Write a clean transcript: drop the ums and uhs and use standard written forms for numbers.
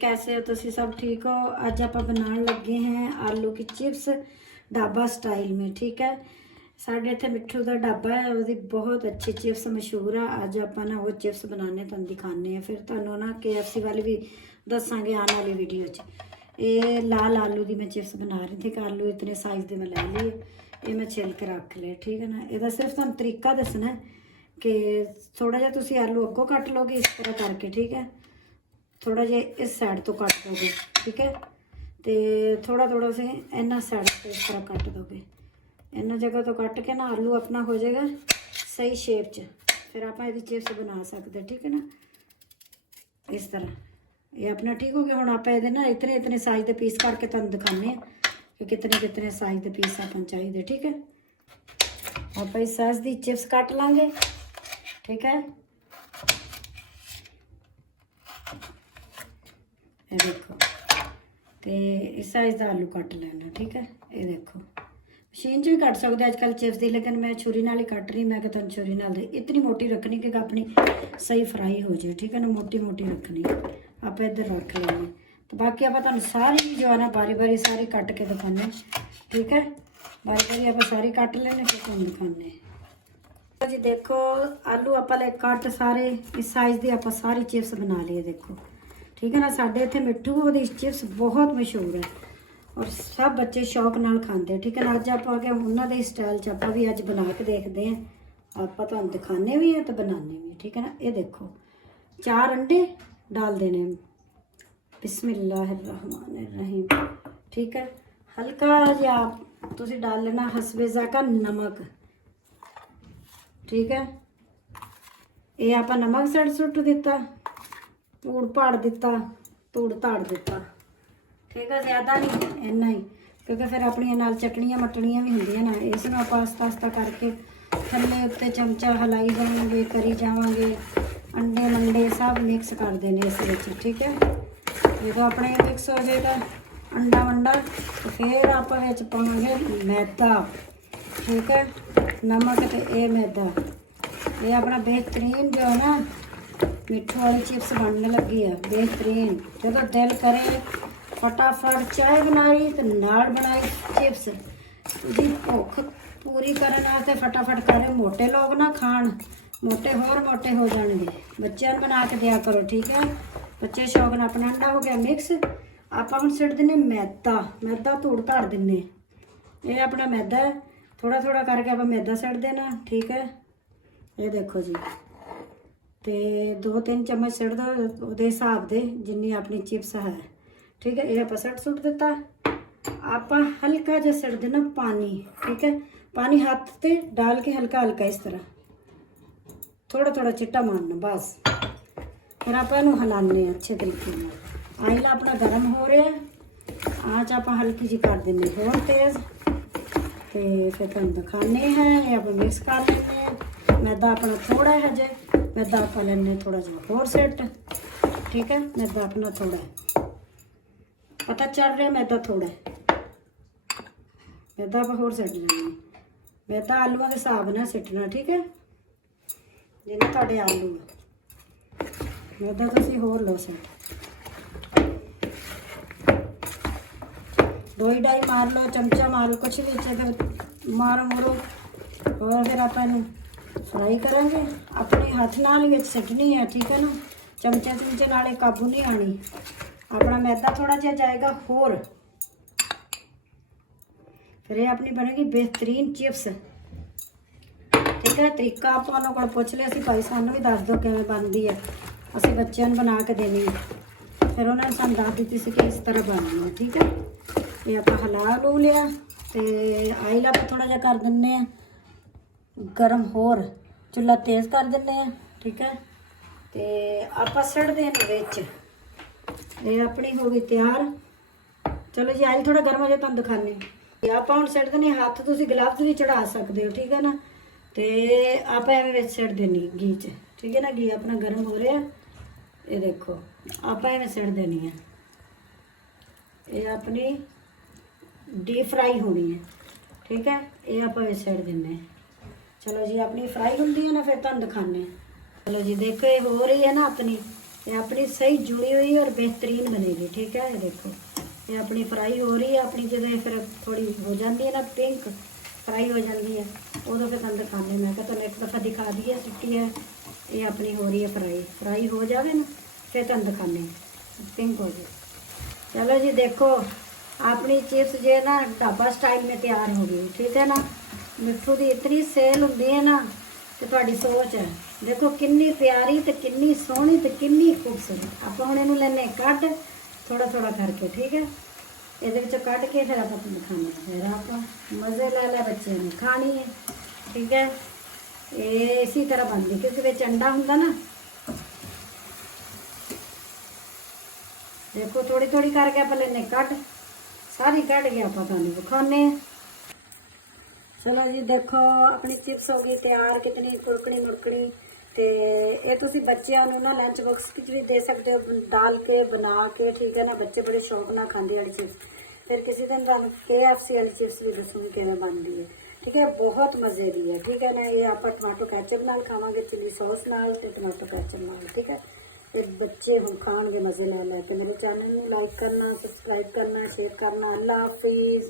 कैसे हो तुसी सब ठीक हो। अज आप बनाने लगे हैं आलू की चिप्स ढाबा स्टाइल में। ठीक है, साढ़े इतने मिठू का ढाबा है, उसकी बहुत अच्छी चिप्स मशहूर है। अज आप ना वो चिप्स बनाने तुम दिखाने हैं, फिर तुहानू ना KFC वाली भी दसांगे आने वाली वीडियो च। ये लाल आलू की मैं चिप्स बना रही थी कि आलू इतने साइज़ के मैं ले लिए, ये मैं छिल के रख लिया। ठीक है ना, यदा सिर्फ तुम तरीका दसना है कि थोड़ा जहा तुसी आलू अगों कट लोगे इस तरह करके। ठीक है, थोड़ा जिहा इस साइड तो कट दोगे। ठीक है, तो थोड़ा थोड़ा से इन्ना साइड तो इस तरह कट दोगे। इन्ना जगह तो कट के ना आलू अपना हो जाएगा सही शेप च, फिर आप ये चिप्स बना सकते। ठीक है ना, इस तरह ये अपना ठीक हो गया। हम आप ना इतने इतने साइज के पीस करके तुम दिखाने कि कितने कितने साइज के पीस अपन चाहिए। ठीक है, आप इस साइज की चिप्स कट लांगे। ठीक है, ये देखो, तो इस साइज का आलू कट लेना। ठीक है, ये देखो मशीन च भी कट सकते अजकल चिप्स की, लेकिन मैं छुरी नाल ही कट रही। मैं तुम छुरी नाल इतनी मोटी रखनी कि अपनी सही फ्राई हो जाए। ठीक है ना, मोटी मोटी रखनी। आप इधर रख लेंगे, तो बाकी आप तुम सारी जो है ना बारी बारी सारी कट के दिखाने। ठीक है, बारी बारी आप सारी कट लेने फिर तुम दिखाने जी। देखो आलू आप कट सारे इस साइज की आप सारी चिप्स बना लिए। देखो ठीक है ना, साढ़े इतने मिठू वो चिप्स बहुत मशहूर है और सब बच्चे शौक नाल खाते। ठीक है ना, अज आप उन्होंने स्टाइल च आप भी अज बना के देखते हैं, आप तुम दिखाने भी हैं तो बनाने भी। ठीक है ना, ये देखो 4 अंडे डाल देने, बिस्मिल्लाहिर्रहमानिर्रहीम। ठीक है, हल्का जा तुसी डाल लेना हसबे ज़ायक़ा नमक। ठीक है, ये आप नमक सुट दिता, धूड़ पाड़ दिता, धूड़ धाड़ दिता। ठीक है, ज़्यादा नहीं इन्ना ही, क्योंकि फिर अपनिया नाल चटनियाँ मटनियाँ भी होंदियां ना। इसनूं आप आस्ता आस्ता करके थल्ले उत्ते चमचा हिलाई जावांगे, करी जावांगे। अंडे मंडे सब मिक्स कर देने इस विच। ठीक है, जो अपने मिक्स हो जाएगा अंडा वंडा, तो फिर आप विच पावांगे मैदा। ठीक है, नमक तो ये मैदा, ये अपना बेहतरीन जो है ना मिठू वाली चिप्स बनने लगी है बेहतरीन। जो दिल करे फटाफट चाय बनाई तो नाल बनाई चिप्स, जी भुख पूरी करने वास्ते फटाफट करे। मोटे लोग ना खाण, मोटे होर मोटे हो जाएंगे, बच्चों बना के दिया करो। ठीक है, बच्चे शौक ना। अपना अंडा हो गया मिक्स, आप हम सिट देने मैदा, मैदा धूड़ धाड़ देने। ये अपना मैदा है, थोड़ा थोड़ा करके आप मैदा सिट देना। ठीक है, ये देखो जी, तो 2-3 चम्मच सिट दो वो हिसाब से जिन्नी अपनी चिप्स है। ठीक है, ये आप सिट सुट दिता। आप हल्का जहा सिट देना पानी। ठीक है, पानी हाथ से डाल के हल्का हल्का इस तरह थोड़ा थोड़ा चिट्टा मारना बस। फिर आप हिलाने अच्छे तरीके में। आइला अपना गर्म हो रहा है, आँच आप हल्की जी कर देंगे होर तेज़, तो फिर तुम दिखाने हैं। आप मिक्स कर लेने। मैदा अपना थोड़ा है जे, मैदा आप लेने थोड़ा जहा होर सेट। ठीक है, मैदा अपना थोड़ा है, पता चल रहा मैदा थोड़ा है, मैदा आप होर सिट लेना। मैदा आलूओं के हिसाब ना सिटना। ठीक है, जिन्हें थोड़े आलू मैदा तुसी होर लो सिट, 2-2.5 मार लो, चमचा मार लो, कुछ भी फिर मारो मोरो। और फिर आप फ्राई करेंगे अपने हाथ नाल विच सिटनी है। ठीक है ना, चमचे चमचे नाले काबू नहीं आनी। अपना मैदा थोड़ा जिहा जाएगा होर, फिर ये अपनी बनेगी बेहतरीन चिप्स। ठीक है, तरीका आप उन्होंने को पूछ लिया सी, भाई सानू भी दस दो किवें बनती है, असीं बच्चों नूं बना के देनी। फिर उन्होंने सानू दस दी सी कि इस तरह बननी है। ठीक है, ये आप हिला लू लिया, तो आइल आप थोड़ा जिहा कर दिंने गरम होर, चुल्हा तेज़ कर दिंने। ठीक है, तो आप सिट देने विच, ये अपनी हो गई तैयार। चलो जी, आइल थोड़ा गर्म हो जाए तुम दिखाने। आप हम सिट देने, हाथ तुम ग्लव्स भी चढ़ा सकते हो। ठीक है ना, तो आप एवं सिट देनी घी च। ठीक है ना, घी अपना गर्म हो रहा है, ये देखो आप एवं सिट देनी है। ये अपनी डीप फ्राई होनी है। ठीक है, ये आप सिट देने। चलो जी, अपनी फ्राई होती है ना, फिर तुम दिखाने। चलो जी, देखो ये हो रही है ना अपनी, ये अपनी सही जुड़ी हुई और बेहतरीन बनेगी। ठीक है, ये देखो ये अपनी फ्राई हो रही है। अपनी जो फिर थोड़ी हो जाती है ना पिंक फ्राई हो जाती है, उदों फिर तुम दिखाने मैं तुम एक दफ़ा दिखा दी है सुट्टी है। ये अपनी हो रही है फ्राई हो जाए ना फिर तुम दिखाने पिंक हो जाए। चलो जी देखो अपनी चिप्स जो है ना ढाबा स्टाइल में तैयार हो गई। ठीक है ना, मिट्ठू की इतनी सेल होंगी है ना, तो तुहाडी सोच है। देखो कितनी प्यारी तो कितनी सोहनी तो कितनी खूबसूरत। आप हम इनू लेने कट थोड़ा थोड़ा करके। ठीक है, ये कट के फिर आप खाने फिर आप मज़े लै बच्चे ने खानी है। ठीक है, ये इसी तरह बनती क्योंकि बिच अंडा होंगे ना। देखो थोड़ी थोड़ी करके आप लेने कट, सारी कट के आप दिखाने। चलो जी देखो अपनी चिप्स हो गई तैयार, कितनी कुड़कनी मुड़कनी। तो ये तुम बच्चों ना लंच बॉक्स भी दे सकते हो डाल के बना के। ठीक है ना, बच्चे बड़े शौक ना खाते वाली चिप्स। फिर किसी दिन तुम KFC वाली चिप्स भी दसूँगी किमें बनती है। ठीक है, बहुत मज़े की है। ठीक है ना, ये आप टमाटो कैचअप नाल खावांगे, चिली सॉस नाल ते टमाटो कैचअप नाल। ठीक है, तो बच्चे हम खाएंगे मज़े लै लै। तो मेरे चैनल में लाइक करना, सब्सक्राइब करना, शेयर करना। अल्लाह हाफिज़।